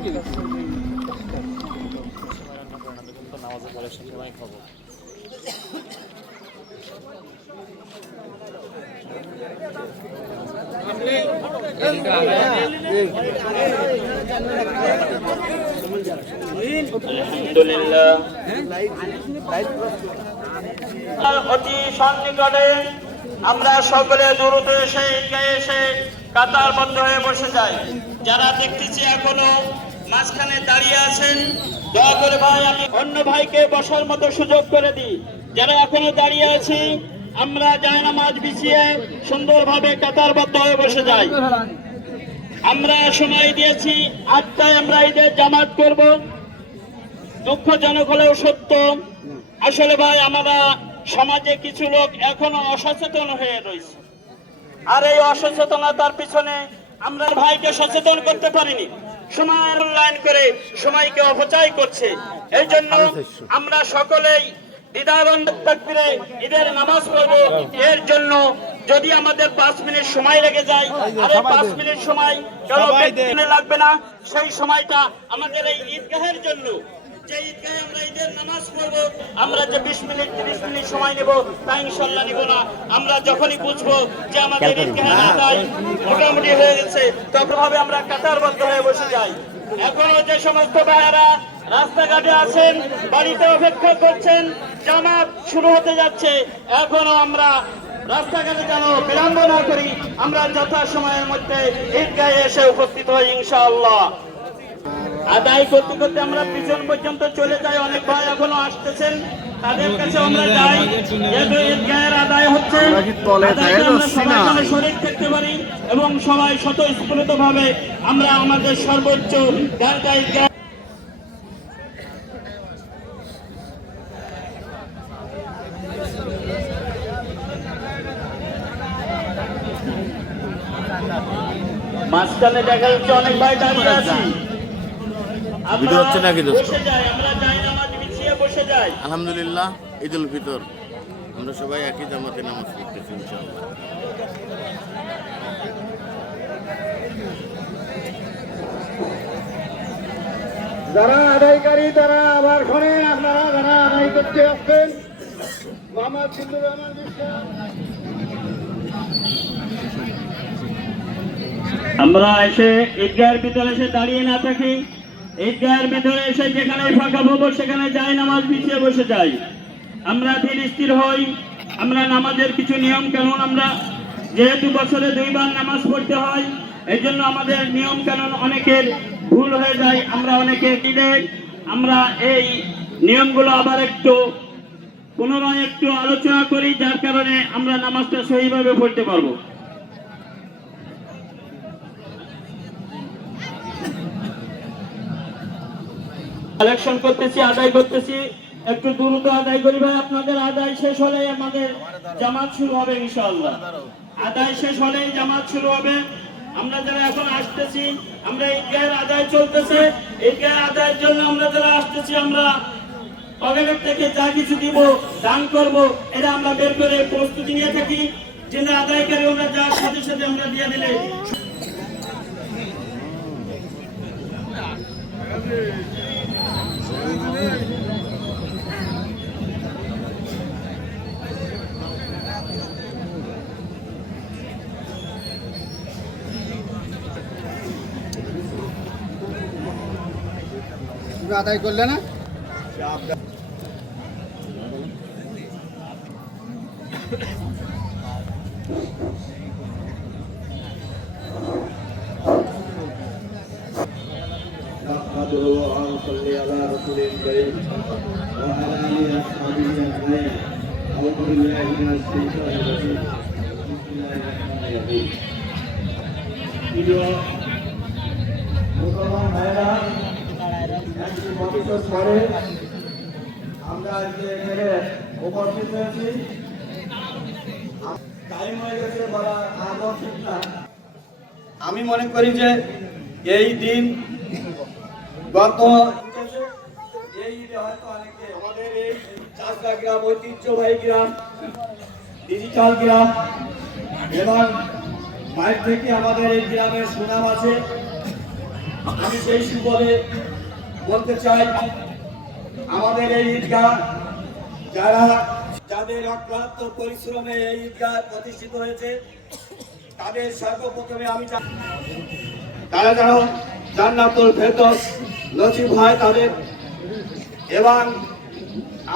আলহামদুলিল্লাহ অতি সন্নিকটে আমরা সকলে দ্রুত এসে ঈদগাহে এসে কাতারবদ্ধ হয়ে বসে যাই। যারা দেখতেছি এখনো মাঝখানে দাঁড়িয়ে আছেন, দয়া করে ভাই আমি অন্য ভাইকে বসার মতো সুযোগ করে দিই। যারা এখনো দাঁড়িয়ে আছি আমরা জায়নামাজ বিছিয়ে সুন্দরভাবে কাতারবদ্ধ হয়ে বসে যাই। আমরা সময় দিয়েছি 8টায় আমরা ঈদের জামাত করব। দুঃখজনক হলেও সত্য, আসলে ভাই আমরা সমাজে কিছু লোক এখনো অসচেতন হয়ে রয়েছে, আর এই অসচেতনতার পিছনে আমরা ভাইকে সচেতন করতে পারিনি। সময় মূল্যায়ন করে সময়কে অপচয় করছে। এই জন্য আমরা সকলেই দ্বিধাবন্ধ তাকবীরে ঈদের নামাজ পড়ব। এর জন্য যদি আমাদের 5 মিনিট সময় লেগে যায়, আর 5 মিনিট সময় লাগবে না, সেই সময়টা আমাদের এই ঈদগাহের জন্য, যে ঈদগাহে আমরা ঈদের নামাজ পড়ব, আমরা যে 20 মিনিট 30 মিনিট সময় নেব তা ইনশাআল্লাহ নিব না। আমরা যখনই বুঝবো যে আমাদের ঈদগাহের আদায় মোটামুটি হয়ে গেছে, তখন আমরা কাতারবদ্ধ হয়ে বসে যাই। এখনো যে সমস্ত ভাইয়েরা রাস্তাঘাটে আছেন, বাড়িতে অপেক্ষা করছেন, জামাত শুরু হতে যাচ্ছে, এখনো আমরা রাস্তাঘাটে যেন বিলম্ব না করি, আমরা যথাসময়ের মধ্যে ঈদগাহে এসে উপস্থিত হই ইনশাআল্লাহ। আদায় করতে করতে আমরা পিছন পর্যন্ত চলে যাই। অনেক ভাই এখনো আসতেছেন, তাদের কাছে আমরা যাই। ঈদগাহের আদায় হচ্ছে, আমরা শরীর থাকতে পারি এবং সবাই স্বতঃস্ফূর্ত ভাবে আমরা আমাদের সর্বোচ্চ ঈদগাহ মাঝখানে দেখা যাচ্ছে অনেক ভাই দাঁড়িয়ে আছি। আলহামদুলিল্লাহ, ঈদ উল ফিতর আমরা সবাই একই জামাতে নামাজ পড়তেছি ইনশাআল্লাহ। যারা আদায়কারী তারা আবার শোনেন, আপনারা যারা আদায় করতে আসবেন, মোহাম্মদ সিদ্দুর রহমান বিশ্বাস। আমরা এসে ঈদগাহের ভিতরে এসে দাঁড়িয়ে না থাকি, ঈদগাহের ভিতরে এসে যেখানে ফাঁকা পাবো সেখানে যাই নামাজ পিছিয়ে বসে যাই। আমরা ধীর স্থির হই। আমরা নামাজের কিছু নিয়ম কানুন, আমরা যেহেতু বছরে 2 বার নামাজ পড়তে হয়, এই জন্য আমাদের নিয়ম কানুন অনেকের ভুল হয়ে যায়। আমরা অনেকে আমরা এই নিয়মগুলো আবার পুনরায় একটু আলোচনা করি, যার কারণে আমরা নামাজটা সহিভাবে পড়তে পারবো। কালেকশন করতেছি, আদায় করতেছি, একটু দ্রুত আদায় করি ভাই। আপনাদের আদায় শেষ হলে আমাদের জামাত শুরু হবে ইনশাআল্লাহ। আদায় শেষ হলেই জামাত শুরু হবে। আমরা যারা এখন আসতেছি, আমরা ঈদগাহের আদায় চলতেছে, ঈদগাহের আদায়ের জন্য আমরা যারা আসতেছি, আমরা পকেট থেকে যা কিছু দিব, দান করব, এটা আমরা বের করে প্রস্তুতি নিয়ে থাকি। যিনি আদায়কারী আমরা যার সাথে সাথে আমরা দিয়ে দিলে আদায় করলে না আমরা এখানে উপস্থিত হয়েছি। টাইম হয়ে গেছে বলা আদৌ ঠিক না। আমি মনে করি যে এই দিন গত এই ঈদে হয়তো অনেকে আমাদের এই চাষা গ্রাম, ঐতিহ্যবাহী গ্রাম, ডিজিটাল গ্রাম এবং বাইরে থেকে আমাদের এই গ্রামের সুনাম আছে। আমি সেই সুবলে বলতে চাই, আমাদের এই ঈদগাহ যাদের অক্লান্ত পরিশ্রমে এই ঈদগাহ প্রতিষ্ঠিত হয়েছে, তাদের সর্বপ্রথমে আমি তারা যেন জান্নাতুল ফেরদৌস নসিব হয় তাদের, এবং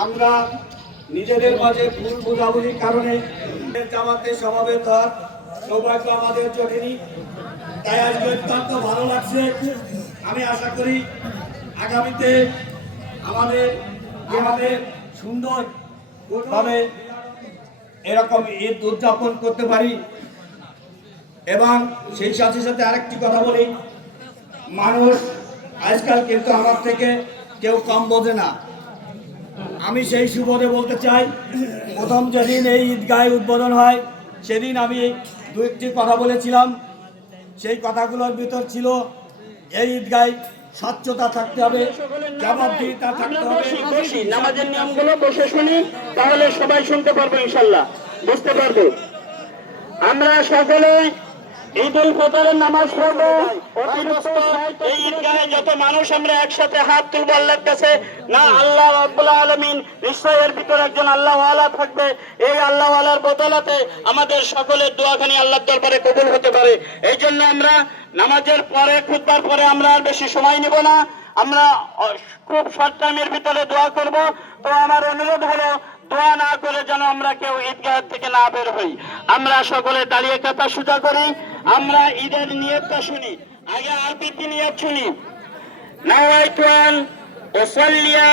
আমরা নিজেদের মাঝে ভুল বোঝাবুঝির কারণে জামাতে সমবেত হওয়ার সৌভাগ্য আমাদের জোটেনি। তাই আজকে অত্যন্ত ভালো লাগছে। আমি আশা করি আগামীতে আমাদের সুন্দরভাবে এরকম ঈদ উদযাপন করতে পারি। এবং সেই সাথে সাথে আরেকটি কথা বলি, মানুষ আজকাল কিন্তু আমার থেকে কেউ কম বোঝে না। আমি সেই সুবাদে বলতে চাই, প্রথম যেদিন এই ঈদগাহ উদ্বোধন হয় সেদিন আমি দু একটি কথা বলেছিলাম। সেই কথাগুলোর ভিতর ছিল এই ঈদগাহ স্বচ্ছতা থাকতে হবে, জবাবদিহিতা থাকতে হবে। নামাজের নিয়মগুলো বসে শুনি, তাহলে সবাই শুনতে পারবো, ইনশাল্লাহ বুঝতে পারবো। আমরা সকলে ঈদ উল ফিতরের নামাজ পড়বো। এই ঈদগাহে যত মানুষ আমরা একসাথে হাত তুলবো আল্লাহর কাছে, না আল্লাহ রাব্বুল আলামিন নিশ্চয় এর ভিতরে একজন আল্লাহ ওয়ালা থাকবে। এই আল্লাহ ওয়ালার বদলাতে আমাদের সকলের দোয়াখানি আল্লাহর দরবারে কবুল হতে পারে। এই জন্য আমরা নামাজের পরে, খুতবার পরে আমরা আর বেশি সময় নেব না, আমরা খুব শর্ট টাইমের ভিতরে দোয়া করব। তো আমার অনুরোধ হলো, দোয়া না করে যেন আমরা কেউ ঈদগাহ থেকে না বের হই। আমরা সকলে দাঁড়িয়ে কথা সোজা করি, আমরা ঈদের নিয়তটা শুনি। আগে আরবিতে নিয়ত শুনি। নাওয়াইতু আন উসাল্লিয়া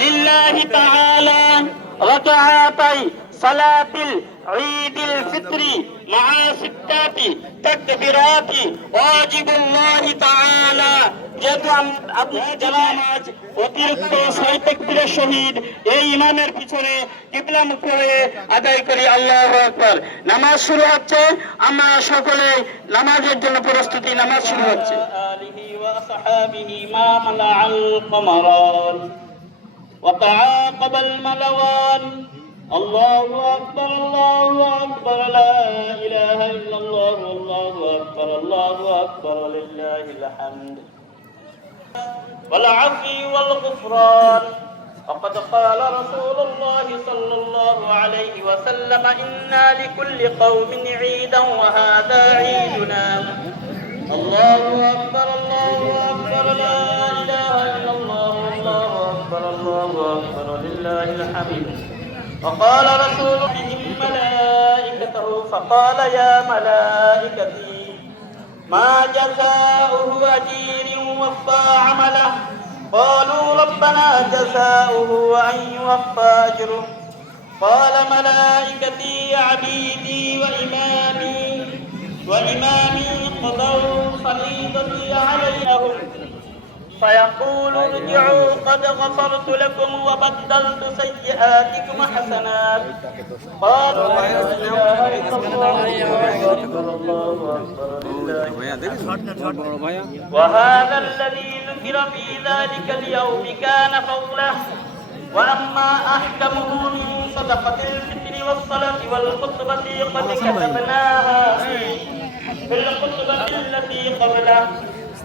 লিল্লাহি তাআলা রাকাআতাই সালাতিল ঈদুল ফিতরি মা সিত্তাতি তাকবীরাতি ওয়াজিবুল্লাহি তাআলা। যেহেতু নামাজ অতিরিক্ত 6 তাকবীরের সহিত এই ইমামের পিছনে কিবলা মুখ করে আদায় করি। আল্লাহু আকবার। নামাজ শুরু হচ্ছে, আমরা সকলে নামাজের জন্য প্রস্তুতি। নামাজ শুরু হচ্ছে। আলিহি ওয়া আসহাবিহি মা মালাআল কমারান ওয়া তাআকাবাল মালাওয়ান। আল্লাহু আকবার, আল্লাহু আকবার, লা ইলাহা ইল্লাল্লাহ, আল্লাহু আকবার, আল্লাহু আকবার, লিল্লাহিল হামদ والعفو والغفران. وقد قال رسول الله صلى الله عليه وسلم إنا لكل قوم عيدا وهذا عيدنا. الله أكبر، الله أكبر، لا إله إلا الله، الله أكبر، الله أكبر، لله الحمد. وقال رسول بهم ملائكته فقال يا ملائكتي ما جزاؤه أجير وفى عمله؟ قالوا ربنا جزاؤه أن يوفى أجره. قال ملائكتي عبيدي وإمامي قضوا فريضتي عليهم، فيقول ارجعوا قد غفرت لكم وبدلت سيئاتكم حسنات. قالوا لا إله إلا الله، الله أكبر، لله الحمد. وهذا الذي ذكر في ذلك اليوم كان فضله. وأما أحكمه من صدقة الفطر والصلاة والخطبة قد كتبناها في الخطبة التي قبله.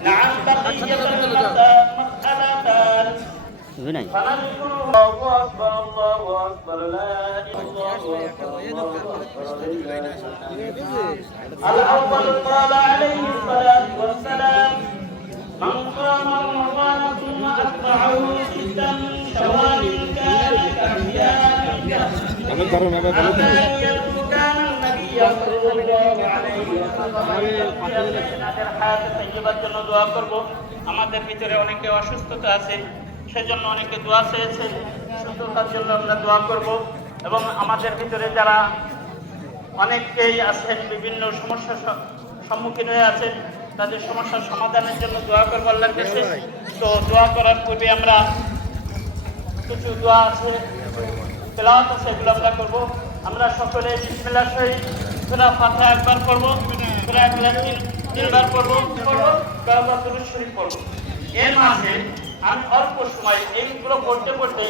نعم بقية المسألتان فنذكر. الله أكبر، الله أكبر، لا إله إلا الله، الأول قال عليه الصلاة والسلام من قام رمضان ثم أتبعه ستا شوال كان كأيام الدهر. كان النبي صلى الله عليه وسلم জন্য দোয়া করব। আমাদের ভিতরে অনেকে অসুস্থতা আছে, সেজন্য অনেকে দোয়া চেয়েছে, সুস্থতার জন্য আমরা দোয়া করব। এবং আমাদের ভিতরে যারা অনেকেই আছেন বিভিন্ন সমস্যার সম্মুখীন হয়ে আছেন, তাদের সমস্যার সমাধানের জন্য দোয়া করব আল্লাহর কাছে। তো দোয়া করার পূর্বে আমরা কিছু দোয়া আছে, তেলাওয়াত আছে, এগুলো আমরা করব। আমরা সকলে বিসমিল্লাহ শরীফ সূরা ফাতিহা একবার পড়ব, সূরা ইখলাস তিনবার পড়ব, কয়েকবার দুরূদ শরীফ পড়ব। এর মাঝে আমি অল্প সময় এইগুলো পড়তে পড়তে,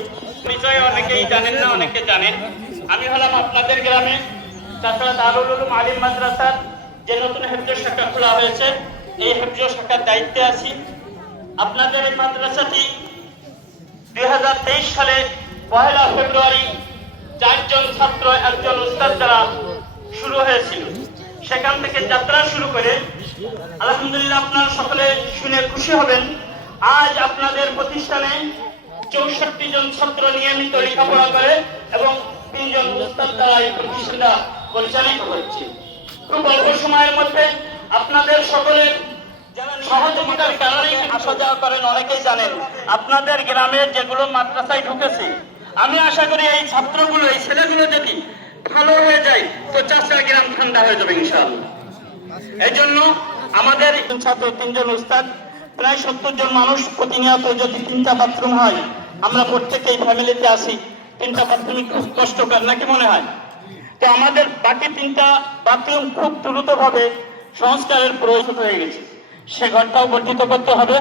নিশ্চয়ই অনেকেই জানেন না, অনেকে জানেন, আমি হলাম আপনাদের গ্রামে তাছাড়া দারুল উলুম আলিম মাদ্রাসার যে নতুন হেফজ শাখা খোলা হয়েছে, এই হেফজ শাখার দায়িত্বে আছি। আপনাদের এই মাদ্রাসাটি 2023 সালে 1 ফেব্রুয়ারি 4 জন ছাত্র 1 জন উস্তাদ দ্বারা শুরু হয়েছিল। সেখান থেকে যাত্রা শুরু করে আলহামদুলিল্লাহ আপনারা সকলে শুনে খুশি হবেন, আজ আপনাদের প্রতিষ্ঠানে 64 জন ছাত্র নিয়মিত লেখাপড়া করে এবং 3 জন উস্তাদ দ্বারা এই প্রতিষ্ঠানটা পরিচালিত হচ্ছে। খুব অল্প সময়ের মধ্যে আপনাদের সকলের সহযোগিতার কারণে আসা যাওয়া করেন, অনেকেই জানেন। আপনাদের গ্রামের যেগুলো মাদ্রাসায় ঢুকেছে, আমি আশা করি এই ছাত্রগুলো, এই ছেলেগুলো যদি ভালো হয়ে যায় তো চাষা গ্রাম ঠান্ডা হয়ে যাবে ইনশাআল্লাহ। এই জন্য আমাদের ছাত্র 3 জন উস্তাদ, প্রায় 70 জন মানুষ, প্রতিনিয়ত যদি 3টা বাথরুম হয়, আমরা প্রত্যেকেই ফ্যামিলিতে আসি, 3টা বাথরুম খুব কষ্টকর, নাকি মনে হয়? তো আমাদের বাকি 3টা বাথরুম খুব দ্রুতভাবে সংস্কারের প্রয়োজন হয়ে গেছে, সে ঘরটাও বর্ধিত করতে হবে।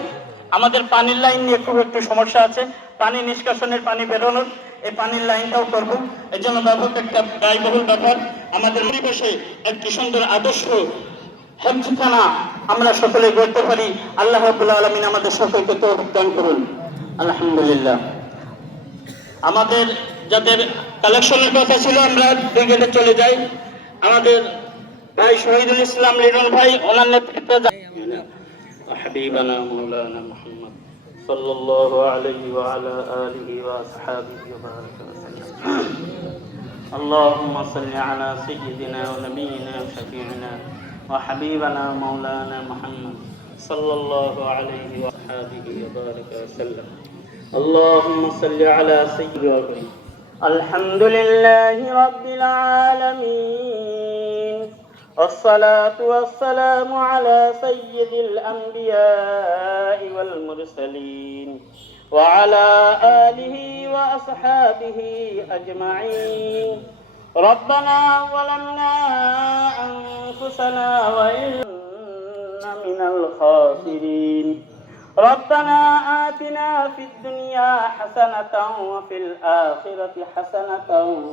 আমাদের পানির লাইন নিয়ে খুব একটু সমস্যা আছে, পানি নিষ্কাশনের, পানি বেরোনোর, এই পানির লাইনটাও করব। এর জন্য ব্যাপক একটা ব্যয়বহুল ব্যাপার। আমাদের পরিবেশে একটি সুন্দর আদর্শ হেফজখানা আমরা সকলে গড়তে পারি। আল্লাহ রাব্বুল আলামিন আমাদের সকলকে তৌফিক দান করুন। আলহামদুলিল্লাহ। আমাদের যাদের কালেকশনের কথা ছিল, আমরা দুই গেটে চলে যাই। আমাদের ভাই শহীদুল ইসলাম লিটন ভাই, ওনার নেতৃত্বে حبيبنا مولانا محمد صلى الله عليه وعلى آله وأصحابه وبارك وسلم. اللهم صل على سيدنا ونبينا وشفيعنا وحبيبنا مولانا محمد صلى الله عليه وأصحابه وبارك وسلم. اللهم صل على سيدنا. الحمد لله رب العالمين، والصلاة والسلام على سيد الأنبياء والمرسلين وعلى آله وأصحابه أجمعين. ربنا ظلمنا أنفسنا وإن من الخاسرين. ربنا آتنا في الدنيا حسنة وفي الآخرة حسنة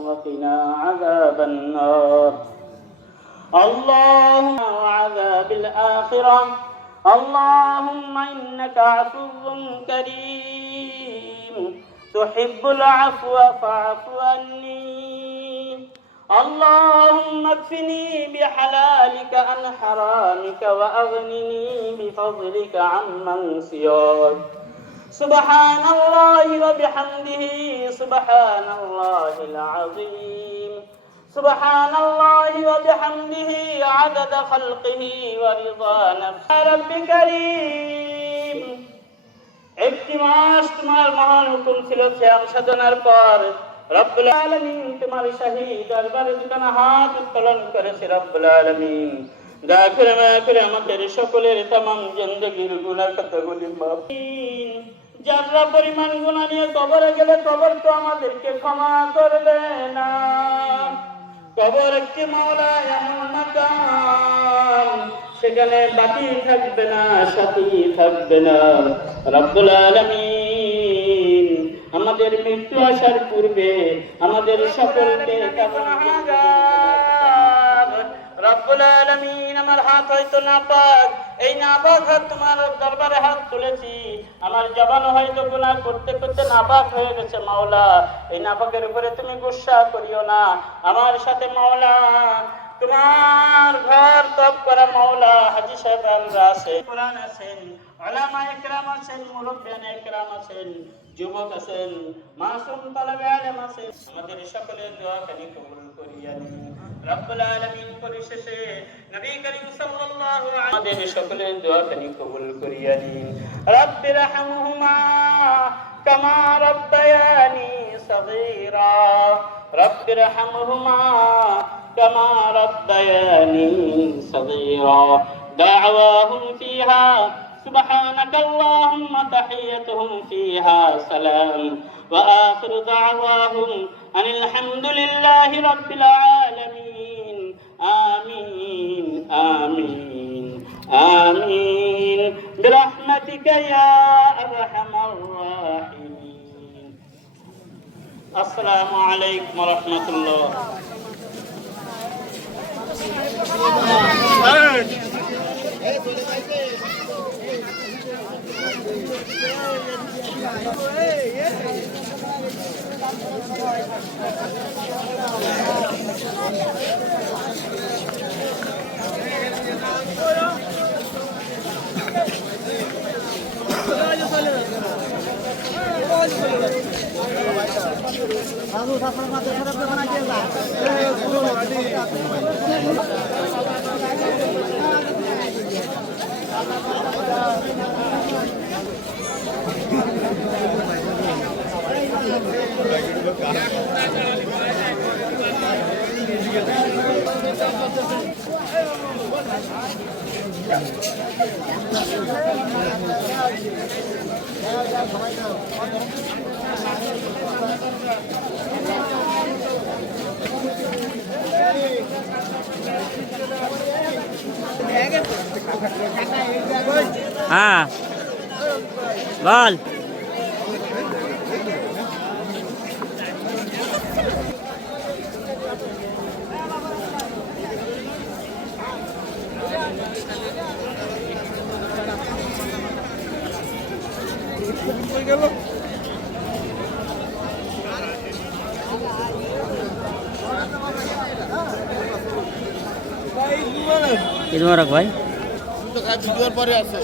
وقنا عذاب النار. اللهم وعذاب الآخرة. اللهم إنك عفو كريم تحب العفو فاعف عني. اللهم اكفني بحلالك عن حرامك وأغنني بفضلك عمن سواك. سبحان الله وبحمده سبحان الله العظيم. سبحان الله وبحمده عدد خلقه ورضا نفسه. رب كريم, একটি মাস তোমার মহান হুকুম ছিল শ্যাম সাধনার পর রব্বুল আলামিন তোমার শাহী দরবারে দুখানা হাত উত্তোলন করেছে। রব্বুল আলামিন দয়া করে মায়া করে আমাদের সকলের তামাম জিন্দেগির গুনাহ কথাগুলি মাফ। যারা পরিমাণ গুনাহ নিয়ে কবরে গেলে কবর তো আমাদেরকে ক্ষমা করবে না। কবর একটি মাওলা এমন মাকাম, সেখানে বাকি থাকবে না, সাথী থাকবে না। রব্বুল আলামিন আমাদের মৃত্যু আসার পূর্বে আমাদের সকলকে রব্বুল আলামিন, আমার হাত হয়তো নাপাক, এই নাপাক হাত তোমার দরবারে হাত তুলেছি, আমার জবান হয়তো গুনাহ করতে করতে নাপাক হয়ে গেছে। মাওলা, এই নাপাকের উপরে তুমি গুসা করিও না। আমার সাথে মাওলা তোমার ঘর তব করা মাওলা হাজী সাহেবরা আছেন, কোরআন আছেন, উলামা ইকরাম আছেন, মুরব্বিয়ান ইকরাম আছেন, যুবক আছেন, মাসুম তালেবে ইলম আছেন। আমাদের সকলের দোয়া খানি কবুল করিয়া নিন রব্বুল আলামিন। পরিশেষে নবী করিম সাল্লাল্লাহু আলাইহি আমাদের সকলের দোয়া খানি কবুল করিয়া নিন। রব্বির রহমহুমা কামা রাব্বায়ানি সগীরা। রব্বির রহমহুমা কামা রাব্বায়ানি সগীরা। দাওয়াহুম ফিহা سبحانك اللهم تحيتهم فيها سلام وآخر دعواهم أن الحمد لله رب العالمين. آمين آمين آمين برحمتك يا أرحم الراحمين. السلام عليكم ورحمة الله. হ্যাঁ বল ঈদ মোবারক ভাই তো খাই ভিডিওর পরে আসো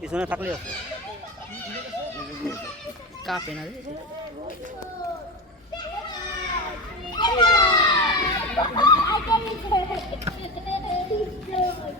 পিছনে থাকলে কাপে না I